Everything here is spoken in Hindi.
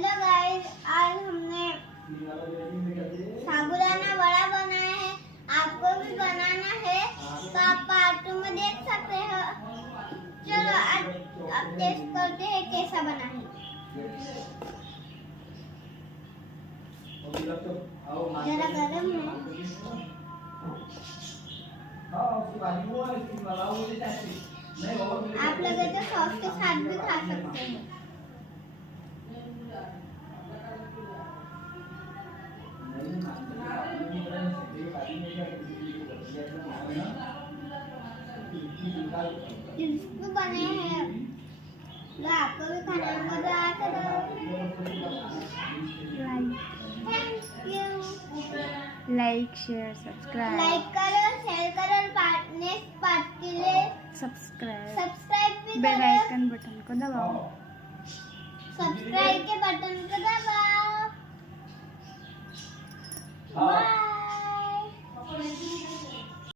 हेलो गाइस, आज हमने साबूदाना वड़ा बनाया है। आपको भी बनाना है तो आप पार्ट 2 में देख सकते हो। चलो आज अब टेस्ट करते हैं कैसा बना है। जरा गरम है। आप लगे तो सॉस के साथ भी खा सकते हैं। क्रिस्पी बने हैं। आपको भी खाने में मजा आया तो लाइक शेयर सब्सक्राइब लाइक करो, शेयर करो, नेक्स्ट पार्ट के लिए सब्सक्राइब भी बेल करो। आइकन बटन को दबाओ। सब्सक्राइब के बटन को दबाओ।